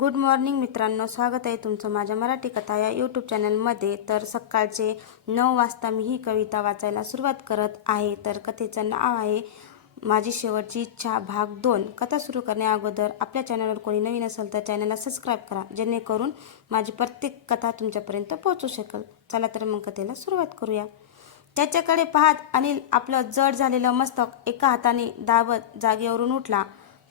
Good morning मित्रांनो स्वागत आहे तुमचं माझ्या मराठी कथा या यूट्यूब चॅनलमध्ये. तर सकाळचे नऊ वाजता मी ही कविता वाचायला सुरुवात करत आहे. तर कथेचं नाव आहे माझी शेवटची इच्छा भाग दोन. कथा सुरू करण्याअगोदर आपल्या चॅनलवर कोणी नवीन असेल तर चॅनलला सबस्क्राईब करा जेणेकरून माझी प्रत्येक कथा तुमच्यापर्यंत पोहोचू शकेल. चला तर मग कथेला सुरुवात करूया. त्याच्याकडे पाहत अनिल आपलं जड झालेलं मस्तक एका हाताने दाबत जागेवरून उठला.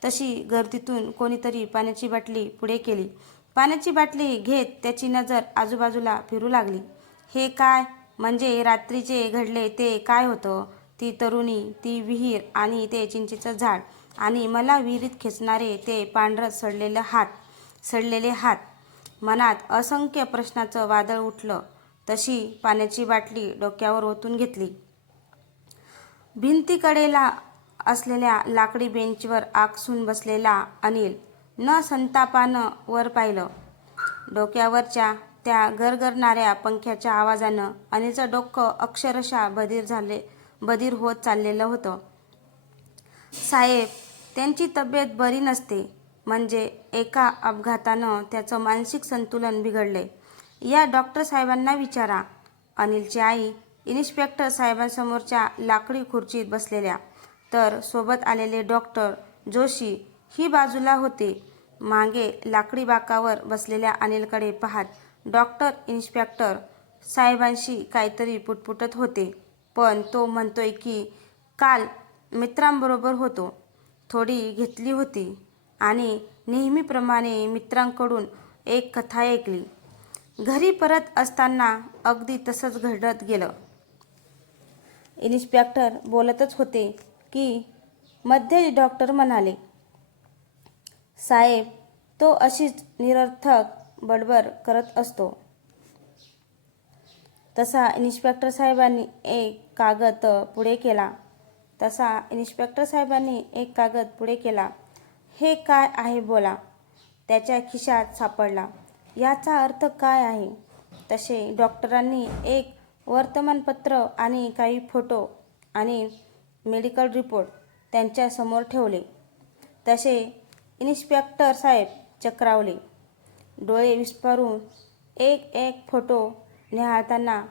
तशी गर्दीतून कोणीतरी पाण्याची बाटली पुढे केली. पाण्याची बाटली घेत त्याची नजर आजूबाजूला फिरू लागली. हे काय? म्हणजे रात्रीचे घडले ते काय होतं? ती तरुणी ती विहीर आणि ते चिंचेचं झाड. आणि मला विहिरीत खेचणारे ते पांढरं सडलेले हात सडलेले हात. मनात असंख्य प्रश्नाचं वादळ उठलं. तशी पाण्याची बाटली डोक्यावर ओतून घेतली. भिंतीकडेला असलेल्या लाकडी बेंचवर आकसून बसलेला अनिल न संतापानं वर पाहिलं. डोक्यावरच्या त्या गरगरणाऱ्या पंख्याच्या आवाजानं अनिलचं डोकं अक्षरशः बधीर झाले बधीर होत चाललेलं होतं. साहेब त्यांची तब्येत बरी नसते. म्हणजे एका अपघातानं त्याचं मानसिक संतुलन बिघडले. या डॉक्टर साहेबांना विचारा. अनिलची आई इन्स्पेक्टर साहेबांसमोरच्या लाकडी खुर्चीत बसलेल्या तर सोबत आलेले डॉक्टर जोशी ही बाजूला होते. मागे लाकडी बाकावर बसलेल्या अनिलकडे पाहत डॉक्टर इन्स्पेक्टर साहेबांशी काहीतरी पुटपुटत होते. पण तो म्हणतोय की काल मित्रांबरोबर होतो. थोडी घेतली होती आणि नेहमीप्रमाणे मित्रांकडून एक कथा ऐकली. घरी परत असताना अगदी तसंच घडत गेलं इन्स्पेक्टर बोलतच होते की मध्ये डॉक्टर म्हणाले साहेब तो अशीच निरर्थक बडबड करत असतो. तसा इन्स्पेक्टर साहेबांनी एक कागद पुढे केला. तसा इन्स्पेक्टर साहेबांनी एक कागद पुढे केला. हे काय आहे बोला. त्याच्या खिशात सापडला. याचा अर्थ काय आहे? तसे डॉक्टरांनी एक वर्तमानपत्र आणि काही फोटो आणि मेडिकल रिपोर्ट त्यांच्यासमोर ठेवले. तसे इन्स्पेक्टर साहेब चक्रावले. डोळे विस्फारून एक एक फोटो निहाळताना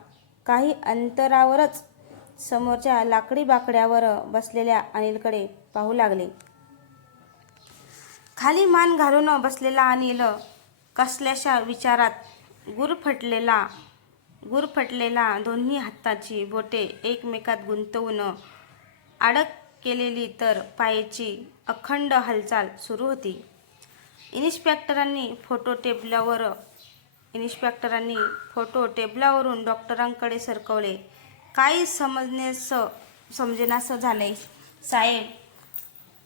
काही अंतरावरच समोरच्या लाकडी बाकड्यावर बसलेल्या अनिलकडे पाहू लागले. खाली मान घालून बसलेला अनिल कसल्याशा विचारात गुरफटलेला गुरफटलेला दोन्ही हाताची बोटे एकमेकात गुंतवून अडक केलेली तर पायाची अखंड हालचाल सुरू होती. इन्स्पेक्टरांनी फोटो टेबलावर इन्स्पेक्टरांनी फोटो टेबलावरून डॉक्टरांकडे सरकवले. काही समजण्यास समजेनासं झाले. साहेब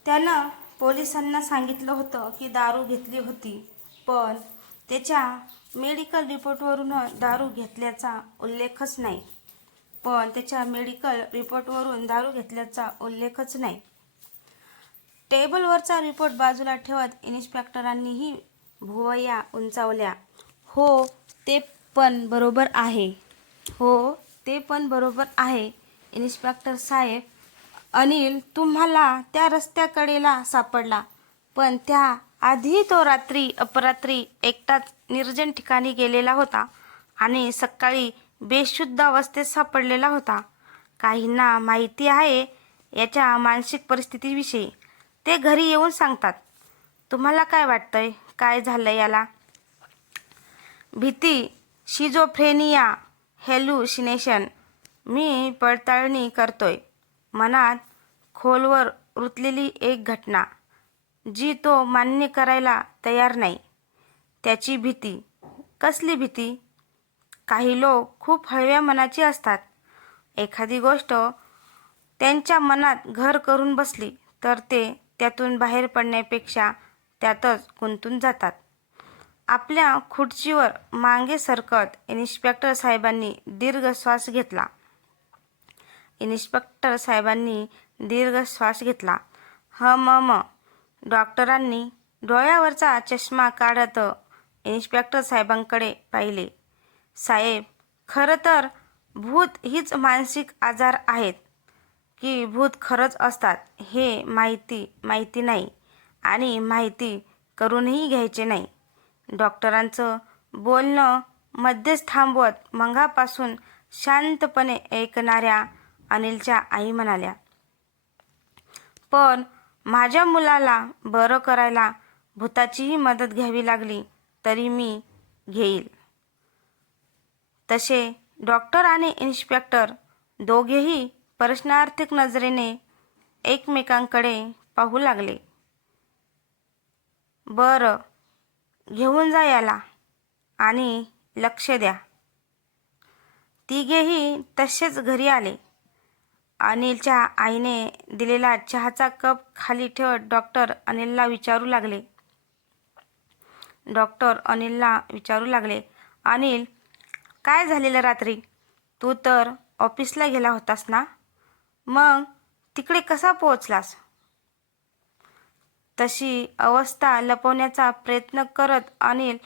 त्यानं पोलिसांना सांगितलं होतं की दारू घेतली होती पण त्याच्या मेडिकल रिपोर्टवरून दारू घेतल्याचा उल्लेखच नाही. पण त्याच्या मेडिकल रिपोर्टवरून दारू घेतल्याचा उल्लेखच नाही. टेबलवरचा रिपोर्ट बाजूला ठेवत इन्स्पेक्टरांनीही भुवया उंचावल्या. हो ते पण बरोबर आहे. हो ते पण बरोबर आहे इन्स्पेक्टर साहेब. अनिल तुम्हाला त्या रस्त्याकडेला सापडला पण त्या आधी तो रात्री अपरात्री एकटाच निर्जन ठिकाणी गेलेला होता आणि सकाळी बेशुद्ध अवस्थेत सापडलेला होता. काहींना माहिती आहे याच्या मानसिक परिस्थितीविषयी. ते घरी येऊन सांगतात तुम्हाला काय वाटतंय? काय झालं याला? भीती शिजोफ्रेनिया हेल्युसिनेशन. मी पडताळणी करतोय. मनात खोलवर रुतलेली एक घटना जी तो मान्य करायला तयार नाही. त्याची भीती. कसली भीती? काही लोक खूप हळव्या मनाची असतात. एखादी गोष्ट त्यांच्या मनात घर करून बसली तर ते त्यातून बाहेर पडण्यापेक्षा त्यातच गुंतून जातात. आपल्या खुर्चीवर मागे सरकत इन्स्पेक्टर साहेबांनी दीर्घ श्वास घेतला. इन्स्पेक्टर साहेबांनी दीर्घ श्वास घेतला. ह म म. डॉक्टरांनी डोळ्यावरचा चष्मा काढत इन्स्पेक्टर साहेबांकडे पाहिले. साहेब खरं तर भूत हीच मानसिक आजार आहेत. की भूत खरंच असतात हे माहिती माहिती नाही आणि माहिती करूनही घ्यायचे नाही. डॉक्टरांचं बोलणं मध्येच थांबवत मंगापासून शांतपणे ऐकणाऱ्या अनिलच्या आई म्हणाल्या पण माझ्या मुलाला बरं करायला भूताचीही मदत घ्यावी लागली तरी मी घेईल. तसे डॉक्टर आणि इन्स्पेक्टर दोघेही प्रश्नार्थिक नजरेने एकमेकांकडे पाहू लागले. बरं घेऊन जा याला आणि लक्ष द्या. तिघेही तसेच घरी आले. अनिलच्या आईने दिलेला चहाचा कप खाली ठेवत डॉक्टर अनिलला विचारू लागले. डॉक्टर अनिलला विचारू लागले. अनिल काय झालेलं रात्री? तू तर ऑफिसला गेला होतास ना? मग तिकडे कसा पोहोचलास? तशी अवस्था लपवण्याचा प्रयत्न करत अनिल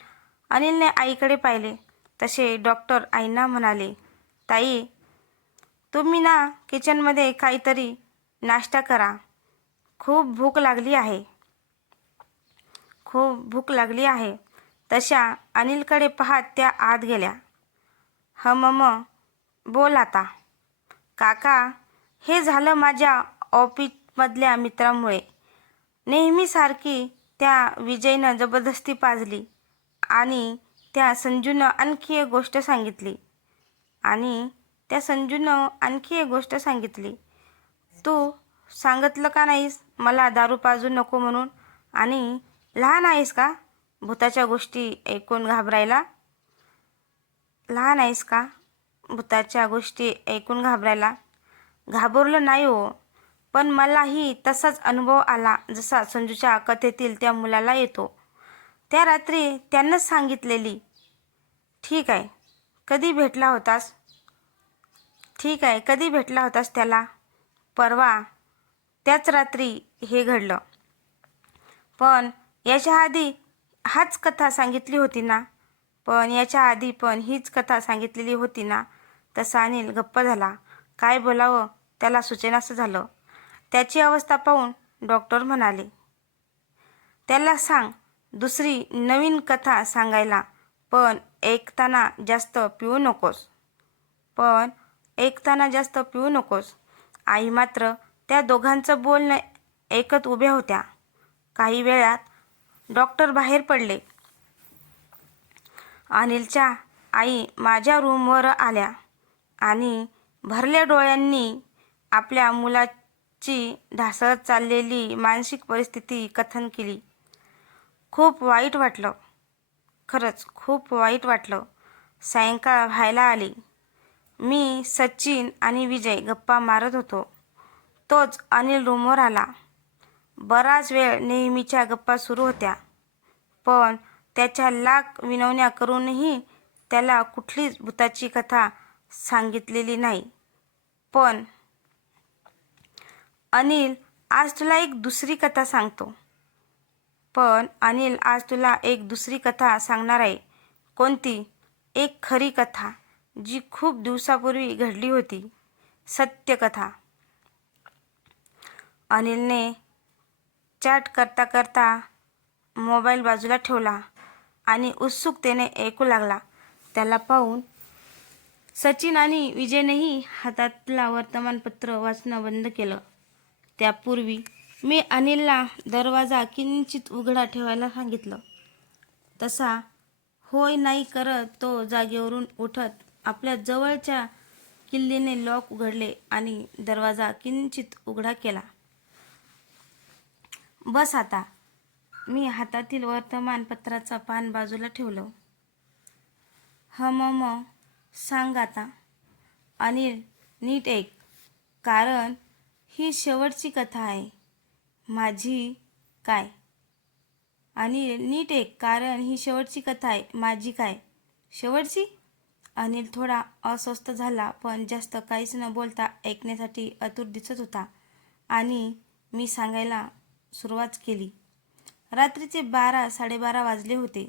अनिलने आईकडे पाहिले. तसे डॉक्टर आईंना म्हणाले ताई तुम्ही ना किचनमध्ये काहीतरी नाश्ता करा. खूप भूक लागली आहे. खूप भूक लागली आहे. तशा अनिलकडे पाहत त्या आत गेल्या. हम बोल आता. काका हे झालं माझ्या ऑफिसमधल्या मित्रामुळे. नेहमीसारखी त्या विजयनं जबरदस्ती पाजली आणि त्या संजूनं आणखी एक गोष्ट सांगितली. आणि त्या संजूनं आणखी एक गोष्ट सांगितली. तू सांगितलं का नाहीस? मला दारू पाजू नको म्हणून. आणि लहान आहेस का? भूताच्या गोष्टी ऐकून घाबरायला? लहान आहेस का? भूताच्या गोष्टी ऐकून घाबरायला. घाबरलं नाही हो. पण मलाही तसाच अनुभव आला जसा संजूच्या कथेतील त्या मुलाला येतो. त्या रात्री त्यांनाच सांगितलेली. ठीक आहे. कधी भेटला होतास? ठीक आहे. कधी भेटला होतास त्याला? परवा. त्याच रात्री हे घडलं. पण याच्या आधी हाच कथा सांगितली होती ना? पण याच्या आधी पण हीच कथा सांगितलेली होती ना. तसा अनिल गप्प झाला. काय बोलावं? त्याला सुचेनासं झालं. त्याची अवस्था पाहून डॉक्टर म्हणाले त्याला सांग दुसरी नवीन कथा सांगायला पण ऐकताना जास्त पिऊ नकोस. पण ऐकताना जास्त पिऊ नकोस. आई मात्र त्या दोघांचं बोलणं ऐकत उभ्या होत्या. काही वेळात डॉक्टर बाहेर पडले. अनिलच्या आई माझ्या रूमवर आल्या आणि भरल्या डोळ्यांनी आपल्या मुलाची ढासळत चाललेली मानसिक परिस्थिती कथन केली. खूप वाईट वाटलं. खरंच खूप वाईट वाटलं. सायंकाळ व्हायला आली. मी सचिन आणि विजय गप्पा मारत होतो. तोच अनिल रूमवर आला. बराच वेळ नेहमीच्या गप्पा सुरू होत्या. पण त्याच्या लाख विनवण्या करूनही त्याला कुठलीच भूताची कथा सांगितलेली नाही. पण अनिल आज तुला एक दुसरी कथा सांगतो. पण अनिल आज तुला एक दुसरी कथा सांगणार आहे. कोणती? एक खरी कथा जी खूप दिवसापूर्वी घडली होती. सत्यकथा. अनिलने चॅट करता करता मोबाईल बाजूला ठेवला. आणि उत्सुकतेने ऐकू लागला. त्याला पाहून सचिन आणि विजयनेही हातातला वर्तमानपत्र वाचणं बंद केलं. त्यापूर्वी मी अनिलला दरवाजा किंचित उघडा ठेवायला सांगितलं. तसा होय नाही करत तो जागेवरून उठत आपल्या जवळच्या किल्लीने लॉक उघडले आणि दरवाजा किंचित उघडा केला. बस आता. मी हातातील वर्तमानपत्राचा पान बाजूला ठेवलं. हम म सांग आता. अनिल नीट एक कारण ही शेवटची कथा आहे. माझी काय? अनिल नीट एक कारण ही शेवटची कथा आहे. माझी काय? शेवटची? अनिल थोडा अस्वस्थ झाला पण जास्त काहीच न बोलता ऐकण्यासाठी अतुर दिसत होता आणि मी सांगायला सुरुवात केली. रात्रीचे बारा साडेबारा वाजले होते.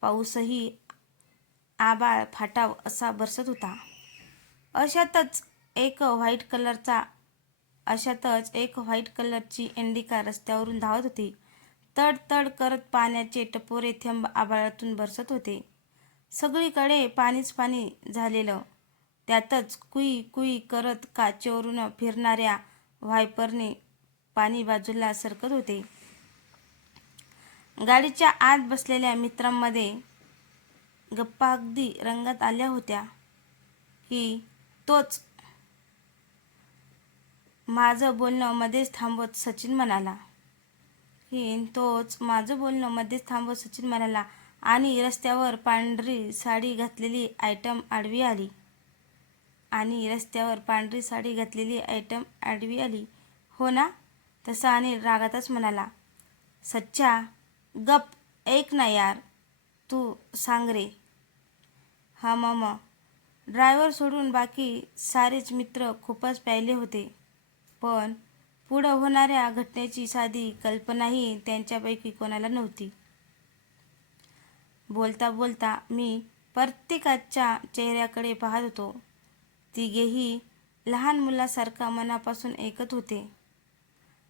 पाऊसही आबाळ फाटाव असा बरसत होता. अशातच एक व्हाईट कलरचा अशातच एक व्हाईट कलरची इंडिका रस्त्यावरून धावत होती. तड तड करत पाण्याचे टपोरे थेंब आभाळातून बरसत होते. सगळीकडे पाणीच पाणी झालेलं. त्यातच कुई कुई करत काचेवरून फिरणाऱ्या व्हायपरने पाणी बाजूला सरकत होते. गाडीच्या आत बसलेल्या मित्रांमध्ये गप्पा अगदी रंगात आल्या होत्या की तोच माझं बोलणं मध्येच थांबवत सचिन म्हणाला. की तोच माझं बोलणं मध्येच थांबवत सचिन म्हणाला आणि रस्त्यावर पांढरी साडी घातलेली आयटम आडवी आली. आणि रस्त्यावर पांढरी साडी घातलेली आयटम आडवी आली. हो ना? तसा आणि रागातच म्हणाला. सच्चा गप ऐक ना यार तू सांग रे. हा मामा ड्रायव्हर सोडून बाकी सारेच मित्र खूपच प्यायले होते. पण पुढं होणाऱ्या घटनेची साधी कल्पनाही त्यांच्यापैकी कोणाला नव्हती. बोलता बोलता मी प्रत्येकाच्या चेहऱ्याकडे पाहत होतो. तिघेही लहान मुलासारखा मनापासून ऐकत होते.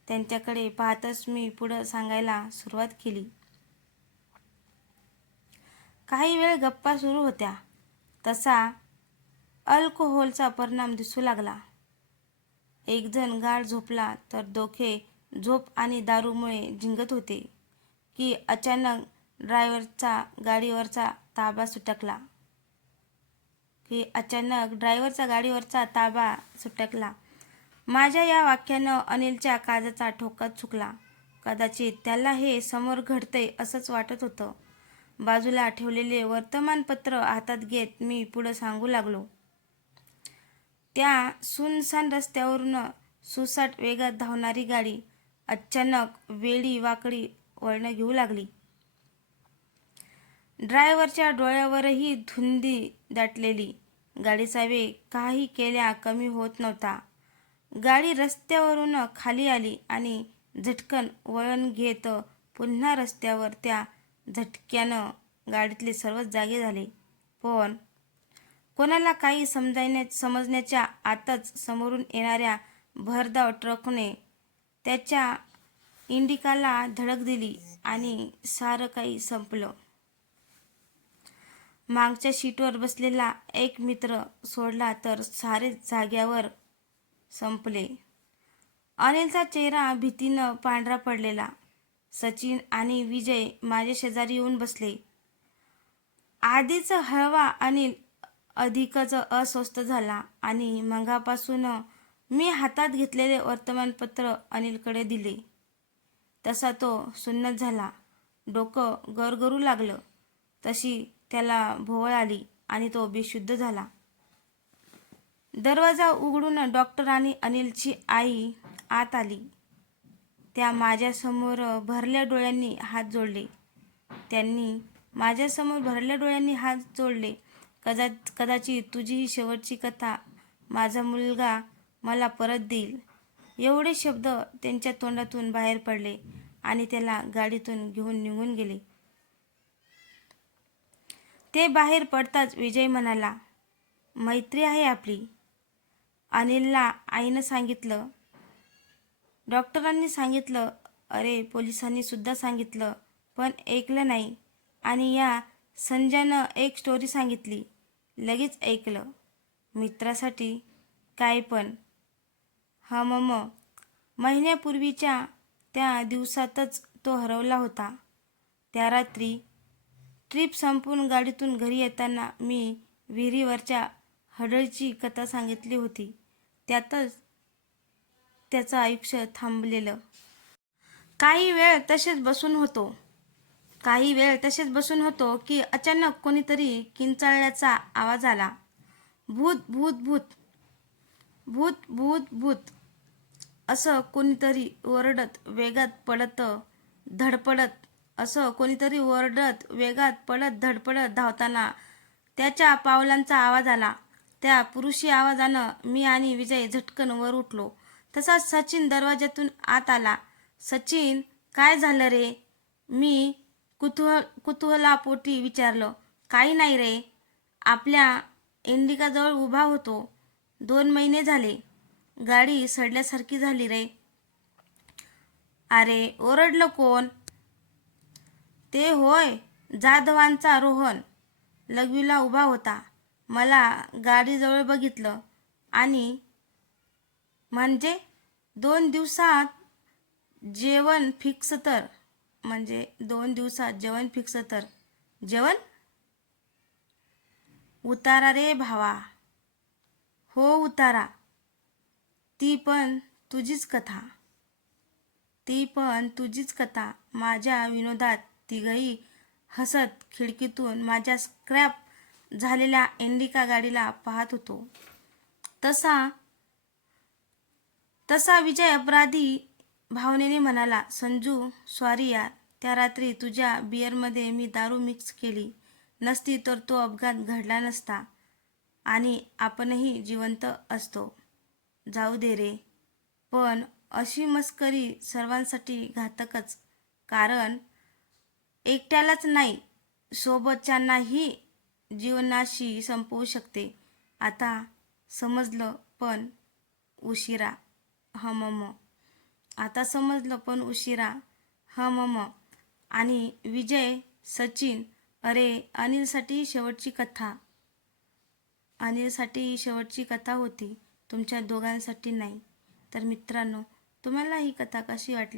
त्यांच्याकडे पाहतच मी पुढं सांगायला सुरुवात केली. काही वेळ गप्पा सुरू होत्या. तसा अल्कोहोलचा परिणाम दिसू लागला. एकजण गाढ झोपला तर दोघे झोप आणि दारूमुळे झिंगत होते की अचानक ड्रायव्हरचा गाडीवरचा ताबा सुटकला. की अचानक ड्रायव्हरचा गाडीवरचा ताबा सुटकला. माझ्या या वाक्यानं अनिलच्या काजाचा ठोका चुकला. कदाचित त्याला हे समोर घडतंय असंच वाटत होतं. बाजूला ठेवलेले वर्तमानपत्र हातात घेत मी पुढं सांगू लागलो. त्या सुनसान रस्त्यावरून सुसाट वेगात धावणारी गाडी अचानक वेडी वाकडी वळणं घेऊ लागली. ड्रायव्हरच्या डोळ्यावरही धुंदी दाटलेली. गाडीचा वेग काही केल्या कमी होत नव्हता. गाडी रस्त्यावरून खाली आली आणि झटकन वळण घेत पुन्हा रस्त्यावर त्या झटक्यानं गाडीतले सर्वच जागे झाले. पण कोणाला काही समजायने समजण्याच्या आतच समोरून येणाऱ्या भरधाव ट्रकने त्याच्या इंडिकाला धडक दिली आणि सारं काही संपलं. मागच्या शीटवर बसलेला एक मित्र सोडला तर सारे जाग्यावर संपले. अनिलचा चेहरा भीतीनं पांढरा पडलेला. सचिन आणि विजय माझ्या शेजारी येऊन बसले. आधीच हळवा अनिल अधिकच अस्वस्थ झाला आणि मगापासून मी हातात घेतलेले वर्तमानपत्र अनिलकडे दिले. तसा तो सुन्नत झाला. डोकं गरगरू लागलं. तशी त्याला भोवळ आली आणि तो बेशुद्ध झाला. दरवाजा उघडून डॉक्टर आणि अनिलची आई आत आली. त्या माझ्यासमोर भरल्या डोळ्यांनी हात जोडले. त्यांनी माझ्यासमोर भरल्या डोळ्यांनी हात जोडले. कदा कदाचित तुझी ही शेवटची कथा माझा मुलगा मला परत देईल. एवढे शब्द त्यांच्या तोंडातून बाहेर पडले आणि त्याला गाडीतून घेऊन निघून गेले. ते बाहेर पडताच विजय म्हणाला मैत्री आहे आपली. अनिलला आईनं सांगितलं. डॉक्टरांनी सांगितलं अरे पोलिसांनी सुद्धा सांगितलं पण ऐकलं नाही. आणि या संजयनं एक स्टोरी सांगितली. लगेच ऐकलं. मित्रासाठी काय पण. हा मम महिन्यापूर्वीच्या त्या दिवसातच तो हरवला होता. त्या रात्री ट्रिप संपून गाडीतून घरी येताना मी विहिरीवरच्या हडळची कथा सांगितली होती. त्यातच त्याचं आयुष्य थांबलेलं. काही वेळ तसेच बसून होतो. काही वेळ तसेच बसून होतो की अचानक कोणीतरी किंचाळल्याचा आवाज आला. भूत भूत भूत. भूत भूत भूत. असं कोणीतरी ओरडत वेगात पडत धडपडत. असं कोणीतरी ओरडत वेगात पडत धडपडत धावताना त्याच्या पावलांचा आवाज आला. त्या पुरुषी आवाजानं मी आणि विजय झटकन वर उठलो. तसाच सचिन दरवाज्यातून आत आला. सचिन काय झालं रे? मी कुतूहल कुतूहलापोटी विचारलं. काही नाही रे. आपल्या इंडिकाजवळ उभा होतो. दोन महिने झाले. गाडी सडल्यासारखी झाली रे. अरे ओरडलं कोण? ते होय जाधवांचा रोहन. लघवीला उभा होता. मला गाडीजवळ बघितलं आणि म्हणजे दोन दिवसात जेवण फिक्स तर म्हणजे दोन दिवसात जेवण फिक्स तर. जेवण? उतारा रे भावा. हो उतारा. ती पण तुझीच कथा. ती पण तुझीच कथा. माझ्या विनोदात तिघही हसत खिडकीतून माझ्या स्क्रॅप झालेल्या इंडिका गाडीला पाहत होतो. तसा तसा विजय अपराधी भावनेने म्हणाला संजू सॉरी यार त्या रात्री तुझ्या बिअरमध्ये मी दारू मिक्स केली. नसती तर तो अपघात घडला नसता. आणि आपणही जिवंत असतो. जाऊ दे रे. पण अशी मस्करी सर्वांसाठी घातकच. कारण एकट्यालाच नाही सोबतच्यांनाही जीवनाशी संपवू शकते. आता समजलं पण उशिरा. हमम. आता समजलं पण उशिरा. हमम. आणि विजय सचिन अरे अनिलसाठी शेवटची कथा. अनिलसाठी ही शेवटची कथा होती. तुमच्या दोघांसाठी नाही. तर मित्रांनो तुम्हाला ही कथा कशी वाटली?